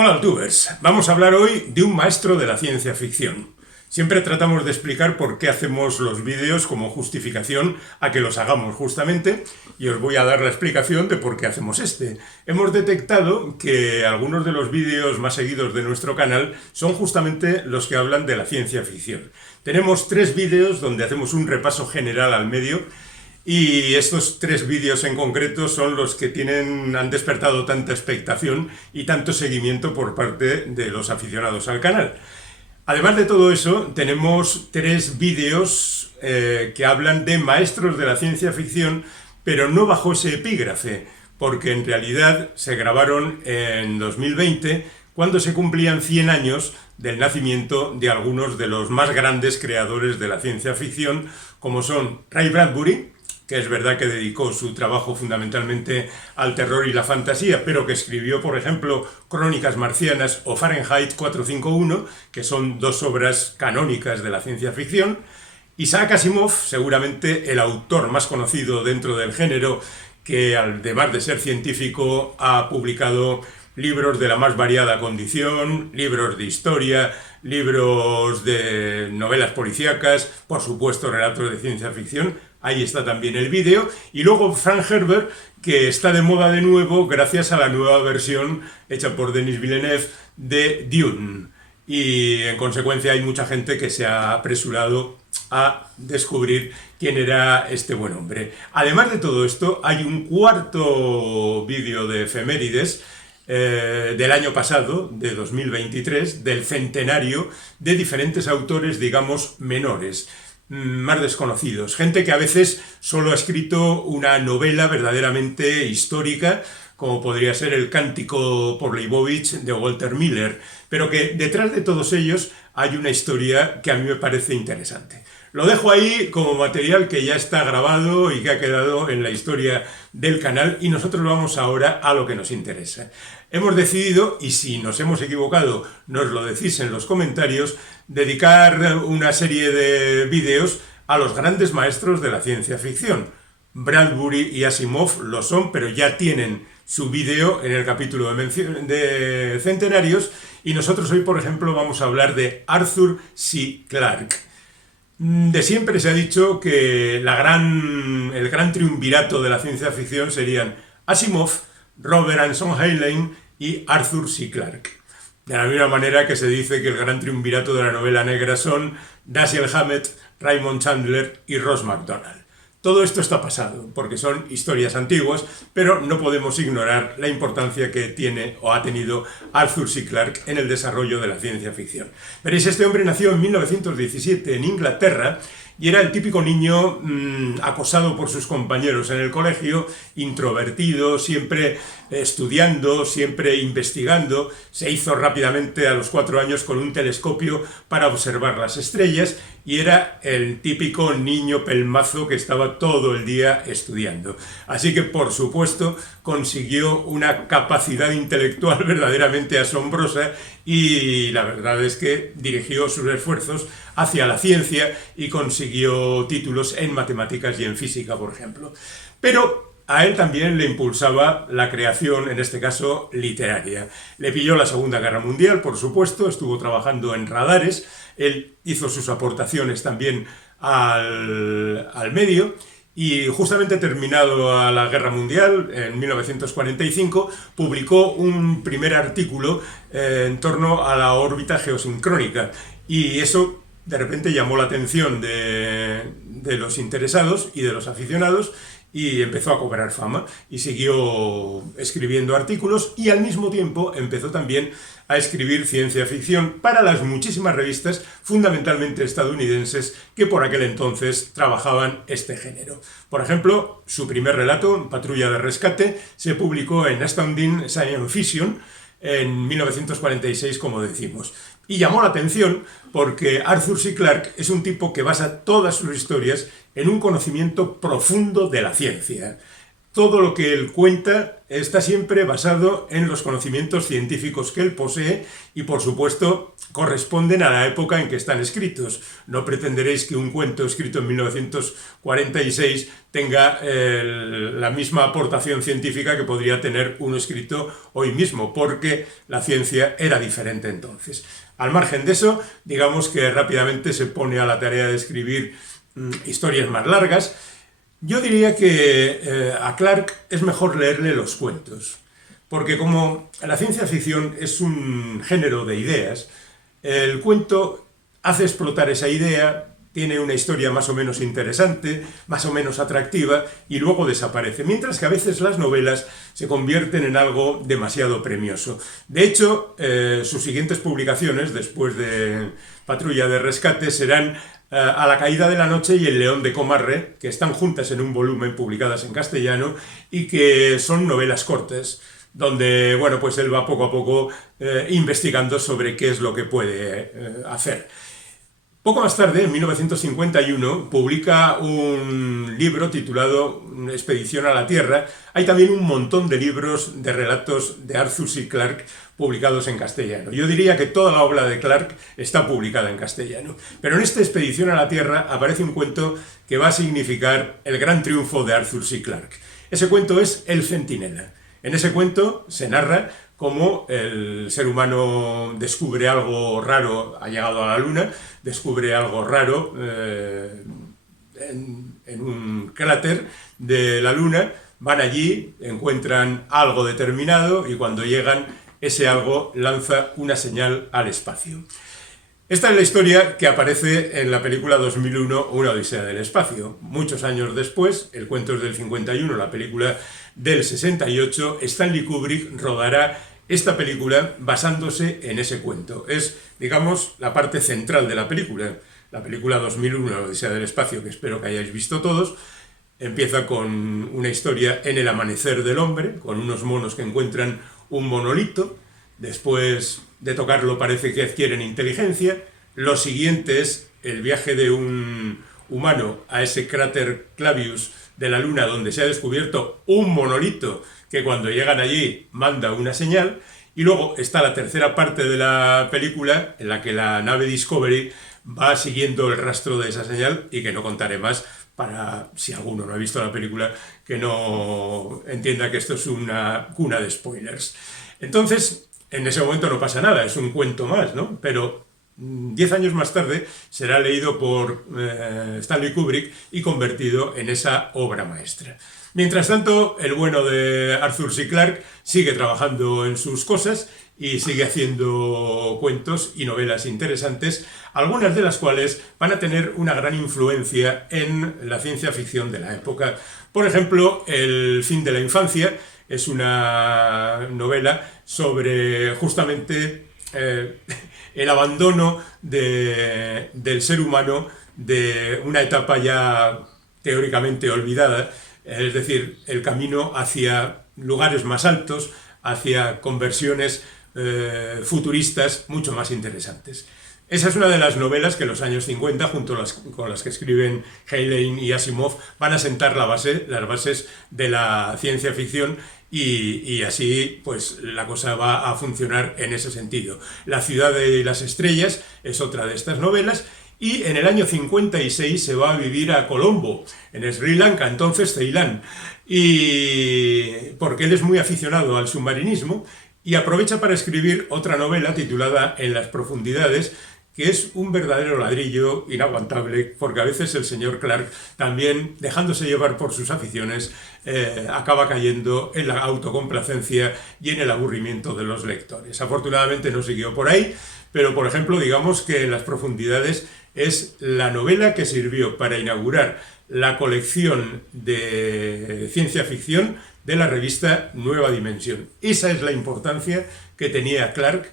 Hola, tubers. Vamos a hablar hoy de un maestro de la ciencia ficción. Siempre tratamos de explicar por qué hacemos los vídeos como justificación a que los hagamos justamente, y os voy a dar la explicación de por qué hacemos este. Hemos detectado que algunos de los vídeos más seguidos de nuestro canal son justamente los que hablan de la ciencia ficción. Tenemos 3 vídeos donde hacemos un repaso general al medio, y estos 3 vídeos en concreto son los que han despertado tanta expectación y tanto seguimiento por parte de los aficionados al canal. Además de todo eso, tenemos 3 vídeos que hablan de maestros de la ciencia ficción, pero no bajo ese epígrafe, porque en realidad se grabaron en 2020, cuando se cumplían 100 años del nacimiento de algunos de los más grandes creadores de la ciencia ficción, como son Ray Bradbury, que es verdad que dedicó su trabajo fundamentalmente al terror y la fantasía, pero que escribió, por ejemplo, Crónicas Marcianas o Fahrenheit 451, que son 2 obras canónicas de la ciencia ficción. Isaac Asimov, seguramente el autor más conocido dentro del género, que además de ser científico ha publicado libros de la más variada condición, libros de historia, libros de novelas policíacas, por supuesto relatos de ciencia ficción. Ahí está también el vídeo. Y luego Frank Herbert, que está de moda de nuevo gracias a la nueva versión hecha por Denis Villeneuve de Dune. Y en consecuencia hay mucha gente que se ha apresurado a descubrir quién era este buen hombre. Además de todo esto, hay un 4º vídeo de efemérides del año pasado, de 2023, del centenario, de diferentes autores, digamos, menores, más desconocidos. Gente que a veces solo ha escrito una novela verdaderamente histórica, como podría ser El Cántico por Leibovitz de Walter Miller, pero que detrás de todos ellos hay una historia que a mí me parece interesante. Lo dejo ahí como material que ya está grabado y que ha quedado en la historia del canal, y nosotros vamos ahora a lo que nos interesa. Hemos decidido, y si nos hemos equivocado nos lo decís en los comentarios, dedicar una serie de vídeos a los grandes maestros de la ciencia ficción. Bradbury y Asimov lo son, pero ya tienen su vídeo en el capítulo de centenarios, y nosotros hoy, por ejemplo, vamos a hablar de Arthur C. Clarke. De siempre se ha dicho que el gran triunvirato de la ciencia ficción serían Asimov, Robert Anson Heinlein y Arthur C. Clarke. De la misma manera que se dice que el gran triunvirato de la novela negra son Dashiell Hammett, Raymond Chandler y Ross MacDonald. Todo esto está pasado, porque son historias antiguas, pero no podemos ignorar la importancia que tiene o ha tenido Arthur C. Clarke en el desarrollo de la ciencia ficción. Veréis, este hombre nació en 1917 en Inglaterra y era el típico niño acosado por sus compañeros en el colegio, introvertido, siempre estudiando, siempre investigando. Se hizo rápidamente a los 4 años con un telescopio para observar las estrellas, y era el típico niño pelmazo que estaba todo el día estudiando. Así que, por supuesto, consiguió una capacidad intelectual verdaderamente asombrosa, y la verdad es que dirigió sus esfuerzos hacia la ciencia y consiguió títulos en matemáticas y en física, por ejemplo. Pero a él también le impulsaba la creación, en este caso literaria. Le pilló la Segunda Guerra Mundial, por supuesto, estuvo trabajando en radares, él hizo sus aportaciones también al medio, y justamente terminado la Guerra Mundial, en 1945, publicó un primer artículo en torno a la órbita geosincrónica, y eso de repente llamó la atención de los interesados y de los aficionados, y empezó a cobrar fama y siguió escribiendo artículos, y al mismo tiempo empezó también a escribir ciencia ficción para las muchísimas revistas, fundamentalmente estadounidenses, que por aquel entonces trabajaban este género. Por ejemplo, su primer relato, Patrulla de Rescate, se publicó en Astounding Science Fiction en 1946, como decimos. Y llamó la atención porque Arthur C. Clarke es un tipo que basa todas sus historias en un conocimiento profundo de la ciencia. todo lo que él cuenta está siempre basado en los conocimientos científicos que él posee y, por supuesto, corresponden a la época en que están escritos. No pretenderéis que un cuento escrito en 1946 tenga la misma aportación científica que podría tener uno escrito hoy mismo, porque la ciencia era diferente entonces. Al margen de eso, digamos que rápidamente se pone a la tarea de escribir historias más largas. Yo diría que a Clarke es mejor leerle los cuentos, porque como la ciencia ficción es un género de ideas, el cuento hace explotar esa idea, tiene una historia más o menos interesante, más o menos atractiva, y luego desaparece, mientras que a veces las novelas se convierten en algo demasiado premioso. De hecho, sus siguientes publicaciones, después de Patrulla de Rescate, serán A la caída de la noche y El león de Comarre, que están juntas en un volumen, publicadas en castellano, y que son novelas cortas, donde, bueno, pues él va poco a poco investigando sobre qué es lo que puede hacer. Poco más tarde, en 1951, publica un libro titulado Expedición a la Tierra. Hay también un montón de libros de relatos de Arthur C. Clarke publicados en castellano. Yo diría que toda la obra de Clarke está publicada en castellano. Pero en esta Expedición a la Tierra aparece un cuento que va a significar el gran triunfo de Arthur C. Clarke. Ese cuento es El Centinela. En ese cuento se narra cómo el ser humano descubre algo raro, ha llegado a la Luna, descubre algo raro en un cráter de la Luna, van allí, encuentran algo determinado y cuando llegan, ese algo lanza una señal al espacio. Esta es la historia que aparece en la película 2001, Una odisea del espacio. Muchos años después, el cuento es del 51, la película del 68, Stanley Kubrick rodará esta película basándose en ese cuento. Es, digamos, la parte central de la película. La película 2001, La odisea del espacio, que espero que hayáis visto todos, empieza con una historia en el amanecer del hombre, con unos monos que encuentran un monolito. Después de tocarlo parece que adquieren inteligencia. Lo siguiente es el viaje de un humano a ese cráter Clavius de la Luna, donde se ha descubierto un monolito que cuando llegan allí manda una señal. Y luego está la tercera parte de la película, en la que la nave Discovery va siguiendo el rastro de esa señal, y que no contaré más para, si alguno no ha visto la película, que no entienda que esto es una cuna de spoilers. Entonces, en ese momento no pasa nada, es un cuento más, ¿no? Pero 10 años más tarde será leído por Stanley Kubrick y convertido en esa obra maestra. Mientras tanto, el bueno de Arthur C. Clarke sigue trabajando en sus cosas y sigue haciendo cuentos y novelas interesantes, algunas de las cuales van a tener una gran influencia en la ciencia ficción de la época. Por ejemplo, El fin de la infancia es una novela sobre justamente el abandono del ser humano de una etapa ya teóricamente olvidada, es decir, el camino hacia lugares más altos, hacia conversiones futuristas mucho más interesantes. Esa es una de las novelas que en los años 50, junto con las que escriben Heinlein y Asimov, van a sentar las bases de la ciencia ficción, y así pues la cosa va a funcionar en ese sentido. La ciudad de las estrellas es otra de estas novelas, y en el año 56 se va a vivir a Colombo, en Sri Lanka, entonces Ceilán, y porque él es muy aficionado al submarinismo, y aprovecha para escribir otra novela titulada En las profundidades, que es un verdadero ladrillo inaguantable, porque a veces el señor Clarke, también dejándose llevar por sus aficiones, acaba cayendo en la autocomplacencia y en el aburrimiento de los lectores. Afortunadamente no siguió por ahí, pero por ejemplo, digamos que En las profundidades es la novela que sirvió para inaugurar la colección de ciencia ficción de la revista Nueva Dimensión. Esa es la importancia que tenía Clarke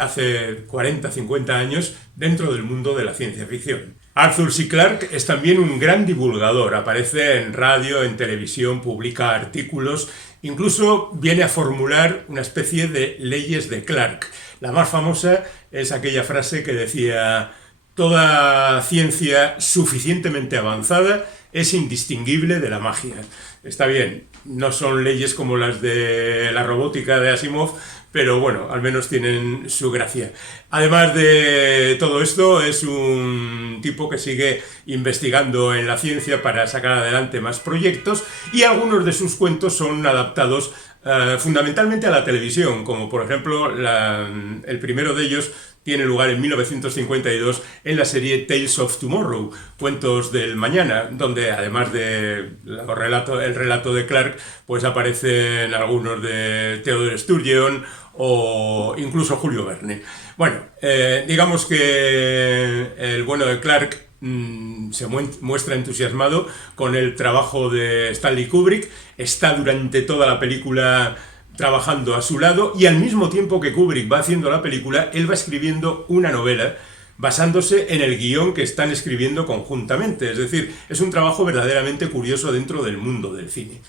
hace 40-50 años dentro del mundo de la ciencia ficción. Arthur C. Clarke es también un gran divulgador, aparece en radio, en televisión, publica artículos, incluso viene a formular una especie de leyes de Clarke. La más famosa es aquella frase que decía: toda ciencia suficientemente avanzada es indistinguible de la magia. Está bien, no son leyes como las de la robótica de Asimov, pero bueno, al menos tienen su gracia. Además de todo esto, es un tipo que sigue investigando en la ciencia para sacar adelante más proyectos, y algunos de sus cuentos son adaptados fundamentalmente a la televisión, como por ejemplo el primero de ellos tiene lugar en 1952 en la serie Tales of Tomorrow, Cuentos del Mañana, donde además de el relato de Clarke, pues aparecen algunos de Theodore Sturgeon o incluso Julio Verne. Bueno, digamos que el bueno de Clarke se muestra entusiasmado con el trabajo de Stanley Kubrick, está durante toda la película trabajando a su lado, y al mismo tiempo que Kubrick va haciendo la película, él va escribiendo una novela basándose en el guión que están escribiendo conjuntamente. Es decir, es un trabajo verdaderamente curioso dentro del mundo del cine.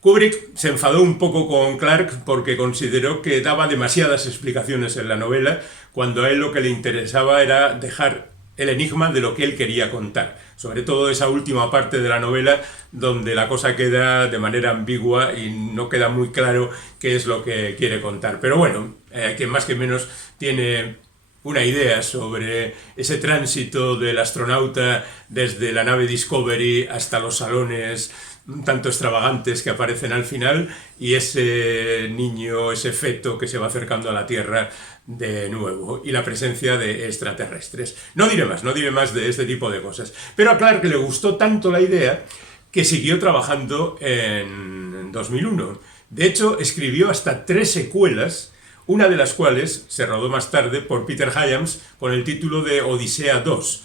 Kubrick se enfadó un poco con Clarke porque consideró que daba demasiadas explicaciones en la novela, cuando a él lo que le interesaba era dejar el enigma de lo que él quería contar. Sobre todo esa última parte de la novela, donde la cosa queda de manera ambigua y no queda muy claro qué es lo que quiere contar. Pero bueno, que más que menos tiene una idea sobre ese tránsito del astronauta desde la nave Discovery hasta los salones un tanto extravagantes que aparecen al final, y ese niño, ese feto que se va acercando a la Tierra de nuevo, y la presencia de extraterrestres. No diré más de este tipo de cosas. Pero a Clarke le gustó tanto la idea que siguió trabajando en 2001. De hecho, escribió hasta 3 secuelas, una de las cuales se rodó más tarde por Peter Hyams con el título de Odisea 2.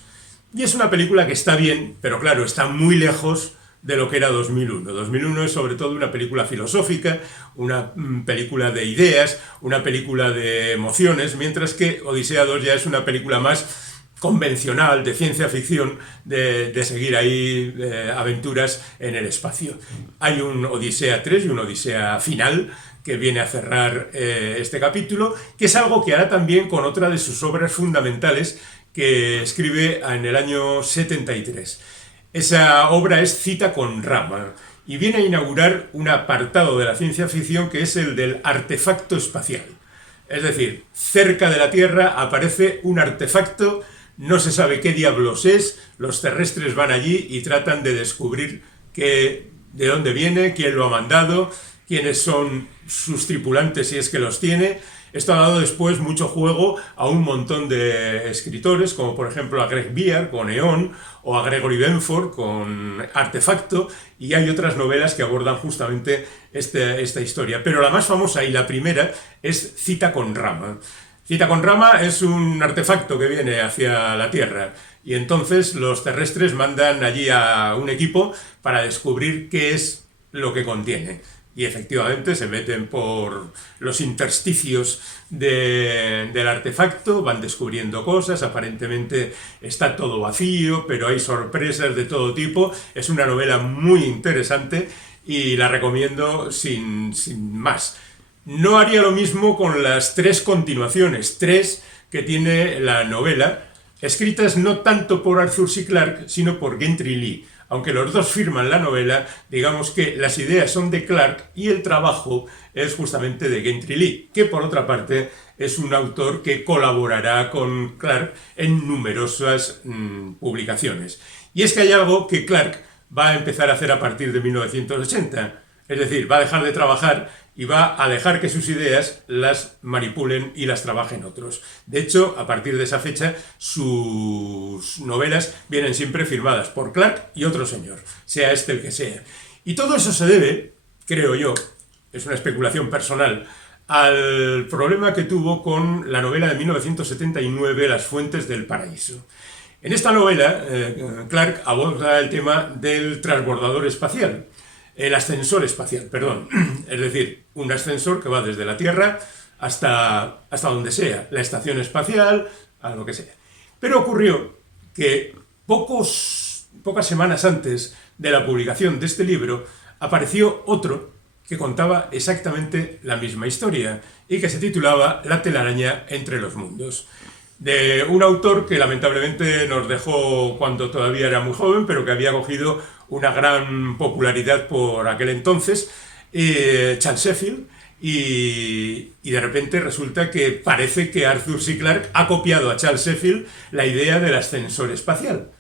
Y es una película que está bien, pero claro, está muy lejos de lo que era 2001. 2001 es sobre todo una película filosófica, una película de ideas, una película de emociones, mientras que Odisea 2 ya es una película más convencional, de ciencia ficción, de seguir ahí aventuras en el espacio. Hay un Odisea 3 y un Odisea final que viene a cerrar este capítulo, que es algo que hará también con otra de sus obras fundamentales que escribe en el año 73. Esa obra es Cita con Rama, y viene a inaugurar un apartado de la ciencia ficción que es el del artefacto espacial. Es decir, cerca de la Tierra aparece un artefacto, no se sabe qué diablos es, los terrestres van allí y tratan de descubrir de dónde viene, quién lo ha mandado, quiénes son sus tripulantes si es que los tiene. Esto ha dado después mucho juego a un montón de escritores, como por ejemplo a Greg Bear con Eon, o a Gregory Benford con Artefacto, y hay otras novelas que abordan justamente esta historia. Pero la más famosa y la primera es Cita con Rama. Cita con Rama es un artefacto que viene hacia la Tierra, y entonces los terrestres mandan allí a un equipo para descubrir qué es lo que contiene. Y efectivamente se meten por los intersticios del artefacto, van descubriendo cosas, aparentemente está todo vacío, pero hay sorpresas de todo tipo. Es una novela muy interesante y la recomiendo sin más. No haría lo mismo con las 3 continuaciones, 3 que tiene la novela, escritas no tanto por Arthur C. Clarke, sino por Gentry Lee. Aunque los dos firman la novela, digamos que las ideas son de Clarke y el trabajo es justamente de Gentry Lee, que por otra parte es un autor que colaborará con Clarke en numerosas publicaciones. Y es que hay algo que Clarke va a empezar a hacer a partir de 1980, es decir, va a dejar de trabajar y va a dejar que sus ideas las manipulen y las trabajen otros. De hecho, a partir de esa fecha, sus novelas vienen siempre firmadas por Clarke y otro señor, sea este el que sea. Y todo eso se debe, creo yo, es una especulación personal, al problema que tuvo con la novela de 1979, Las fuentes del paraíso. En esta novela, Clarke aborda el tema del transbordador espacial. El ascensor espacial, perdón. Es decir, un ascensor que va desde la Tierra hasta donde sea, la estación espacial, a lo que sea. Pero ocurrió que pocas semanas antes de la publicación de este libro apareció otro que contaba exactamente la misma historia y que se titulaba La telaraña entre los mundos. de un autor que lamentablemente nos dejó cuando todavía era muy joven, pero que había cogido una gran popularidad por aquel entonces, Charles Sheffield, y de repente resulta que parece que Arthur C. Clarke ha copiado a Charles Sheffield la idea del ascensor espacial.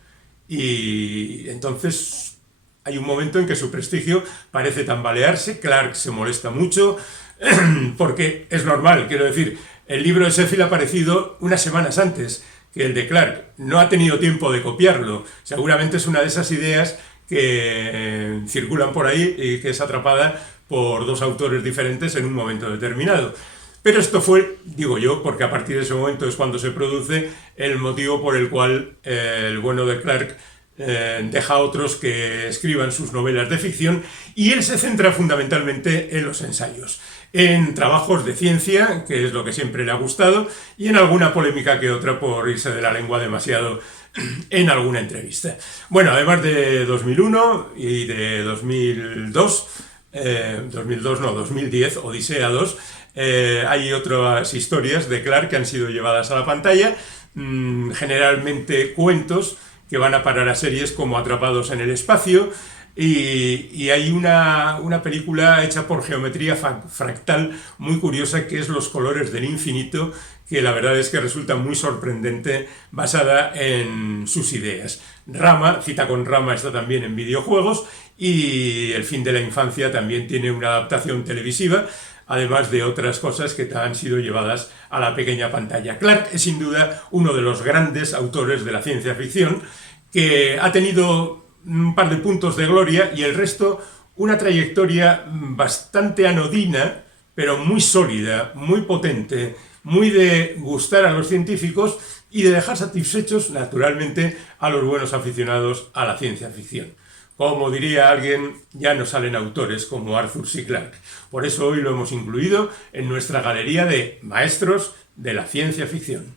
Y entonces hay un momento en que su prestigio parece tambalearse, Clarke se molesta mucho, porque es normal, quiero decir, el libro de Sheffield ha aparecido unas semanas antes que el de Clarke, no ha tenido tiempo de copiarlo, seguramente es una de esas ideas que circulan por ahí y que es atrapada por dos autores diferentes en un momento determinado. Pero esto fue, digo yo, porque a partir de ese momento es cuando se produce el motivo por el cual el bueno de Clarke deja a otros que escriban sus novelas de ficción y él se centra fundamentalmente en los ensayos, en trabajos de ciencia, que es lo que siempre le ha gustado, y en alguna polémica que otra por irse de la lengua demasiado en alguna entrevista. Bueno, además de 2001 y de 2002, 2010, Odisea 2, hay otras historias de Clarke que han sido llevadas a la pantalla, generalmente cuentos que van a parar a series como Atrapados en el espacio, y hay una película hecha por geometría fractal muy curiosa que es Los colores del infinito, que la verdad es que resulta muy sorprendente basada en sus ideas. Rama, Cita con Rama, está también en videojuegos, y El fin de la infancia también tiene una adaptación televisiva, además de otras cosas que han sido llevadas a la pequeña pantalla. Clarke es sin duda uno de los grandes autores de la ciencia ficción, que ha tenido un par de puntos de gloria y el resto una trayectoria bastante anodina, pero muy sólida, muy potente, muy de gustar a los científicos y de dejar satisfechos, naturalmente, a los buenos aficionados a la ciencia ficción. Como diría alguien, ya no salen autores como Arthur C. Clarke. Por eso hoy lo hemos incluido en nuestra galería de maestros de la ciencia ficción.